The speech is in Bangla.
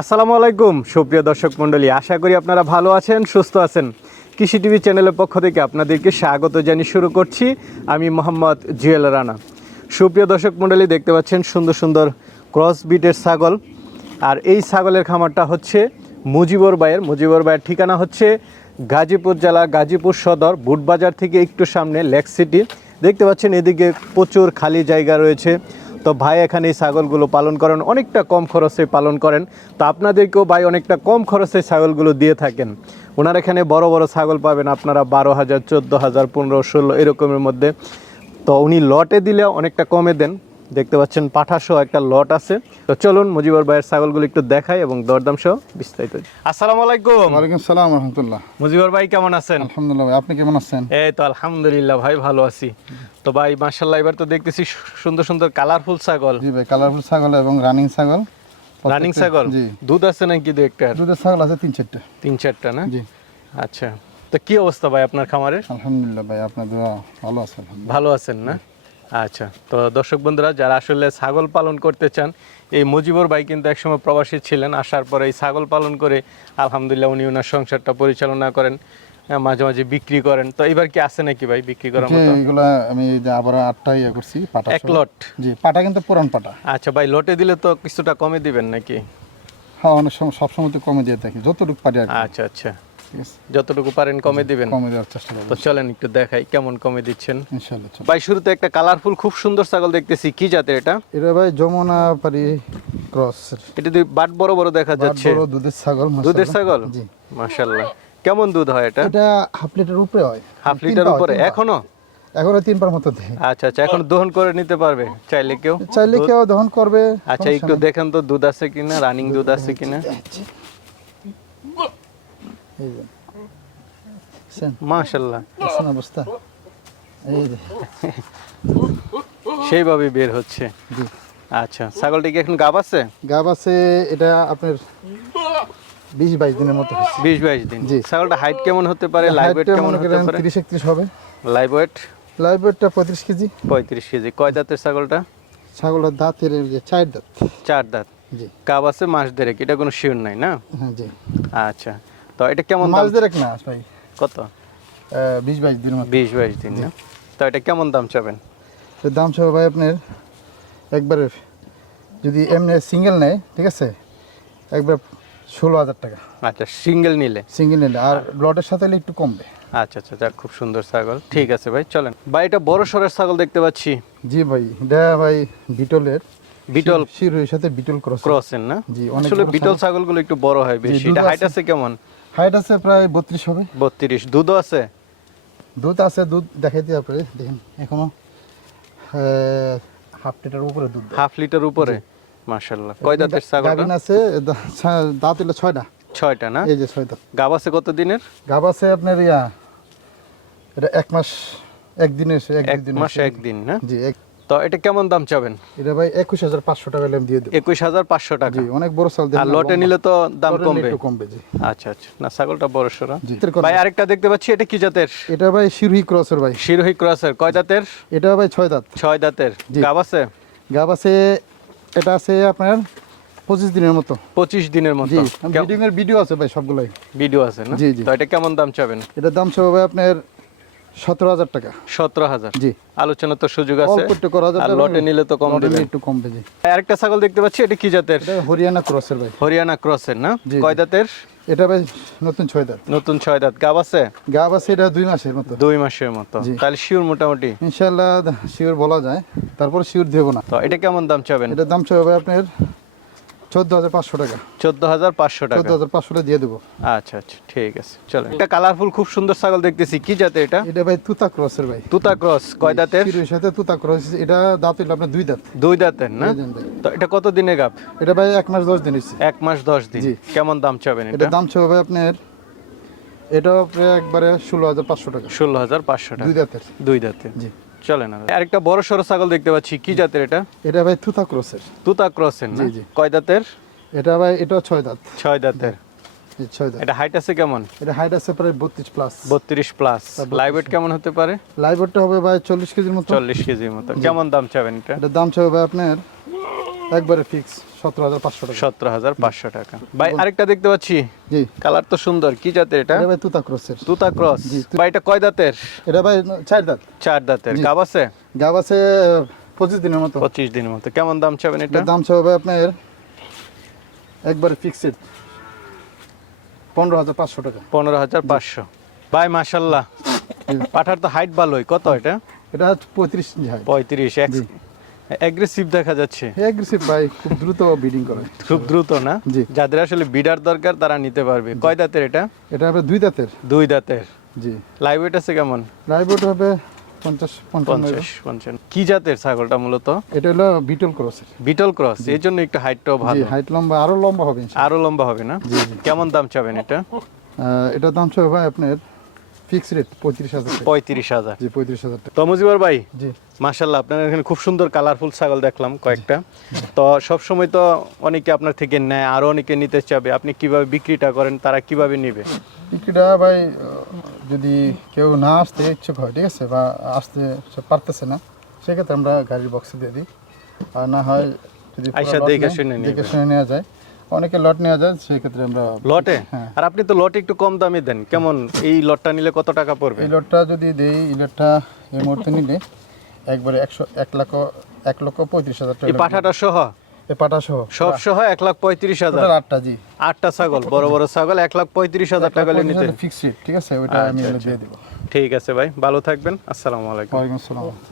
আসসালামু আলাইকুম, সুপ্রিয় দর্শক মণ্ডলী। আশা করি আপনারা ভালো আছেন, সুস্থ আছেন। কৃষি টিভি চ্যানেলের পক্ষ থেকে আপনাদেরকে স্বাগত জানিয়ে শুরু করছি আমি মোহাম্মদ জুয়েল রানা। সুপ্রিয় দর্শক মণ্ডলী, দেখতে পাচ্ছেন সুন্দর সুন্দর ক্রস বিটের ছাগল। আর এই ছাগলের খামারটা হচ্ছে মুজিবর বাইয়ের মুজিবর বাইয়ের ঠিকানা হচ্ছে গাজীপুর জেলা, গাজীপুর সদর, বুটবাজার থেকে একটু সামনে লেক সিটি। দেখতে পাচ্ছেন এদিকে প্রচুর খালি জায়গা রয়েছে। তো ভাই, এখানে এই ছাগলগুলো পালন করেন। অনেকটা কম খরচে পালন করেন। তো আপনাদেরকেও ভাই, অনেকটা কম খরচে ছাগলগুলো দিয়ে থাকেন। ওনার এখানে বড় বড় ছাগল পাবেন আপনারা বারো হাজার, চোদ্দ হাজার, পনেরো, ষোলো, এরকমের মধ্যে। তো উনি লটে দিলে অনেকটা কমে দেন। দেখতে পাচ্ছেন পাঠাসহ একটা লট আছে। তো চলুন মুজিবর ভাইয়ের ছাগলগুলো একটু দেখাই এবং দরদাম সহ বিস্তারিত। আসসালামু আলাইকুম। ওয়ালাইকুম সালাম রহমতুল্লাহ। মুজিবর ভাই কেমন আছেন? আলহামদুলিল্লাহ ভাই, আপনি কেমন আছেন? এই তো আলহামদুলিল্লাহ ভাই ভালো আছি। তো ভাই মার্শাল্লাহ এবার তো দেখতেছি সুন্দর সুন্দর কালারফুল ছাগল। জি ভাই কালারফুল ছাগল এবং রানিং ছাগল। রানিং ছাগল? জি। দুধ আছে নাকি দু একটা? দুধের ছাগল আছে তিন চারটা। তিন চারটা না? জি। আচ্ছা। তো কি অবস্থা ভাই আপনার খামারের? আলহামদুলিল্লাহ ভাই আপনার দোয়া ভালো আছে আলহামদুলিল্লাহ। ভালো আছেন না? আচ্ছা তো দর্শক বন্ধুরা যারা আসলে ছাগল পালন করতে চান এই মুজিবর ভাই কিন্তু একসময় প্রবাসী ছিলেন আসার পরে এই ছাগল পালন করে আলহামদুলিল্লাহ উনি ওনার সংসারটা পরিচালনা করেন মাঝে মাঝে বিক্রি করেন। তো এবার কি আছে নাকি ভাই বিক্রি করার মতো? এগুলা আমি যে আবার আটটা ইয়ে করছি পাটা এক লট? জি পাটা কিন্তু পুরান পাটা। আচ্ছা ভাই লটে দিলে তো কিছুটা কমে দিবেন নাকি? হ্যাঁ অনেক সময় সবসময় তো কমে দিয়ে থাকি যতটুকু পারি আচ্ছা আচ্ছা। যতটুকু পারেন কমে দিবেন। কমে দেওয়ার চেষ্টা করব। তো চলেন একটু দেখাই কেমন কমে দিচ্ছেন। ইনশাল্লাহ চলো। ভাই শুরুতে একটা কালারফুল খুব সুন্দর ছাগল দেখতেছি। কি জাতের এটা? এটা ভাই যমুনা পারি ক্রস এটা দিয়ে বাট বড় বড় দেখা যাচ্ছে। বড় দুধের ছাগল দুধের মাশাআল্লাহ। ছাগল? জি। মাশাল্লাহ কেমন দুধ হয় এটা? এটা হাফ লিটার উপরে হয়। হাফ তিন লিটার পা উপরে? তিন পা। এখনও? এখনও তিন পার মতো দেয়। আচ্ছা আচ্ছা এখন দহন করে নিতে পারবে। চাইলে কেউ? চাইলে কেউ দহন করবে আচ্ছা একটু দেখেন তো দুধ আছে কিনা রানিং দুধ আছে কিনা। এই যে। মাশাল্লাহ অবস্থা। এই যে। সেইভাবে বের হচ্ছে। জি। আচ্ছা ছাগলটি কি এখন গাব আছে? গাব আছে এটা আপনার বিশ বাইশ দিনের মতো বিশ বাইশ দিন। জি। ছাগলটা হাইট কেমন হতে পারে? লাইভ ওয়েট কেমন হতে পারে? তিরিশ একত্রিশ হবে। লাইভ ওয়েট লাইভ ওয়েটটা পঁয়ত্রিশ কেজি। পঁয়ত্রিশ কেজি। কয় দাঁতের ছাগলটা? ছাগলের দাঁতের চার দাঁত। চার দাঁত। জি। কাব আছে মাস দেড়েক। এটা কোনো শিওর নাই না? হ্যাঁ জি। আচ্ছা। তো এটা কেমন দাম? দেড়েক না ভাই। কত? বিশ বাইশ মতো। বিশ বাইশ দিন না? তো এটা কেমন দাম চাবেন? এর দাম সহ ভাই আপনার একবারে যদি এমনি সিঙ্গেল নেয় ঠিক আছে একবার ষোলো হাজার টাকা। আচ্ছা সিঙ্গেল নিলে? সিঙ্গেল নিলে আর ব্লডের সাথে একটু কমবে আচ্ছা আচ্ছা যাক খুব সুন্দর ছাগল। ঠিক আছে ভাই চলেন। ভাই এটা বড় সরের ছাগল দেখতে পাচ্ছি। জি ভাই এটা ভাই বিটলের। বিটল। শিরোহির সাথে বিটল ক্রস ক্রসেন না? জি, আসলে বিটল ছাগলগুলো একটু বড় হয় বেশি। এটা হাইট। আছে কেমন? হাইট আছে প্রায় বত্রিশ হবে। বত্রিশ। দুধও আছে? দুধ আছে দুধ দেখাইতে আপনি দেখেন এখনও হাফ লিটার উপরে দুধ হাফ লিটার উপরে? মাশাল্লাহ কয় দাঁতের গাভিন আছে দাঁত হলো ছয়টা। ছয়টা না? এই যে ছয় দাঁত। গাব আছে কত দিনের? গাব আছে আপনার ইয়া এটা এক মাস এক এক দুই দিনে মাসে একদিন না? জি এক তো এটা কেমন দাম চাবেন? এটা ভাই একুশ হাজার পাঁচশো টাকা হলে দিয়ে দেবো। একুশ হাজার পাঁচশো টাকা। জি অনেক বড় চাল আর লটে নিলে তো দাম কমবে। একটু কমবে জি। আচ্ছা আচ্ছা। না ছাগলটা বড় সরা ভাই আরেকটা দেখতে পাচ্ছি এটা কি জাতের? এটা ভাই শিরোহি ক্রসের ভাই। শিরোহী ক্রসের। কয় দাঁতের? এটা ভাই ছয় দাঁত। ছয় দাঁতের। গাব আছে? গাব আছে এটা আছে আপনার পঁচিশ দিনের মতো। পঁচিশ দিনের মতো। ব্রিডিং এর ভিডিও আছে ভাই সবগুলাই। ভিডিও আছে না? জি, জি। তো এটা কেমন দাম চাবেন? এটার দাম সব হবে আপনার সতেরো হাজার টাকা। সতেরো হাজার। জি। আলোচনা তো সুযোগ আছে। অল্প একটু করা যাবে লটে নিলে তো কম একটু কমবে জি আরেকটা ছাগল দেখতে পাচ্ছি এটা কি জাতের? হরিয়ানা ক্রসের ভাই। হরিয়ানা ক্রসের না? কয় দাঁতের? এটা ভাই নতুন ছয় দাঁত। নতুন ছয় দাঁত। গাব আছে? গাব আছে এটা দুই মাসের মতো। দুই মাসের মতো। তাহলে শিওর মোটামুটি? ইনশাল্লাহ শিওর বলা যায়। তারপর শিওর দেবো না। তো এটা কেমন দাম চাবেন? এটার দাম হবে আপনার চোদ্দ হাজার পাঁচশো টাকা। চোদ্দ হাজার পাঁচশো টাকা। চোদ্দ হাজার পাঁচশো টাকা দিয়ে দেবো। আচ্ছা আচ্ছা ঠিক আছে। চলো এটা কালারফুল খুব সুন্দর ছাগল দেখতেছি। কি জাতের এটা? এটা ভাই তুতা ক্রসের ভাই। তুতা ক্রস কয় দাঁতের? সাথে তুতা ক্রস এটা দাঁত আপনার দুই দাঁত দুই দাঁতের না? তো এটা কত দিনে গাব? এটা ভাই এক মাস দশ দিন এক মাস দশ দিন। কেমন দাম চাবেন এটা দাম হবে আপনার প্রায় একবারে ষোলো হাজার পাঁচশো টাকা। ষোলো হাজার পাঁচশো টাকা। দুই দাঁতের। দুই দাঁতে জি। চলে না। আরেকটা বড় সড়ো ছাগল দেখতে পাচ্ছি কি জাতের এটা? এটা ভাই তুতা ক্রসের তুতা ক্রসের না। কয় দাঁতের? এটা ভাই এটা ছয় দাঁত। ছয় দাঁতের। এটা হাইট আছে কেমন? এটা হাইট আছে প্রায় বত্রিশ প্লাস বত্রিশ প্লাস বত্রিশ। কেমন হতে পারে? লাইভরটা হবে ভাই চল্লিশ কেজির মতো। চল্লিশ কেজির মতো। কেমন দাম চাবেন এটা? এটার দাম হবে আপনার একবারে ফিক্স সতেরো হাজার পাঁচশো টাকা। সতেরো হাজার পাঁচশো টাকা। ভাই আরেকটা দেখতে পাচ্ছি। জি। কালার তো সুন্দর। কি জাতের এটা? ভাই তুতা ক্রসের তুতা ক্রস ভাই এটা কয় দাঁতের? এটা ভাই চার দাঁত। চার দাঁতের। গাব আছে? গাব আছে পঁচিশ দিনের মতো। পঁচিশ দিনের মতো। কেমন দাম চাবেন এটা? দাম হবে আপনার একবারে ফিক্সড পনেরো হাজার পাঁচশো টাকা। পনেরো হাজার পাঁচশো। ভাই মাসাল্লাহ পাঠার তো হাইট ভালোই। কত এটা? এটা পঁয়ত্রিশ পঁয়ত্রিশ। অ্যাগ্রেসিভ দেখা যাচ্ছে। অ্যাগ্রেসিভ ভাই খুব দ্রুত বিডিং করে। খুব দ্রুত না? জি। যাদের আসলে বিডার দরকার তারা নিতে পারবে। কয় দাঁতের এটা? এটা হবে দুই দাঁতের। দুই দাঁতের। জি। লাইভ ওয়েট আছে কেমন? হবে পঞ্চাশ পঞ্চান্ন পঞ্চান্ন। কি জাতের ছাগলটা মূলত? এটা হলো বিটল ক্রসের বিটল ক্রস এই জন্য একটু হাইটটাও ভালো। হাইট লম্বা আরও লম্বা হবে আরও লম্বা হবে না? কেমন দাম চাবেন এটা? এটার দাম সব ভাই আপনার ফিক্স রেট পঁয়ত্রিশ হাজার পঁয়ত্রিশ হাজার। জি পঁয়ত্রিশ হাজার তো মুজিবর ভাই জি। মাশাল্লাহ আপনার এখানে খুব সুন্দর কালারফুল ছাগল দেখলাম কয়েকটা। তো সব সময় তো অনেকে আপনার থেকে নেয় আরও অনেকে নিতে চাবে। আপনি কীভাবে বিক্রিটা করেন তারা কীভাবে নিবে? বিক্রিটা ভাই যদি কেউ না আসতে ইচ্ছুক হয় ঠিক আছে বা আসতে সে পারতেছে না সেক্ষেত্রে আমরা গাড়ির বক্সে দিয়ে দিই। আর না হয় যদি। দেখে শুনে নেওয়া যায়। অনেকে লট নেওয়া যায় সেক্ষেত্রে আমরা লটে হ্যাঁ। আর আপনি তো লটে একটু কম দামে দেন। কেমন? এই লটটা নিলে কত টাকা পড়বে? এই লটটা যদি দেই এই লটটা এই মুহূর্তে নিলে একবারে একশো এক লক্ষ এক লক্ষ পঁয়ত্রিশ হাজার টাকা এই পাঠাটা সহ? এই পাটা সহ। সব সহ এক লাখ পঁয়ত্রিশ হাজার? আটটা জি। আটটা ছাগল বড় বড় ছাগল এক লাখ পঁয়ত্রিশ হাজার টাকা নিতে। ফিক্সড ঠিক আছে? ওইটা আমি আচ্ছা, আচ্ছা। দিয়ে দেবো। ঠিক আছে ভাই ভালো থাকবেন। আসসালামু আলাইকুম। ওয়ালাইকুম আসসালাম।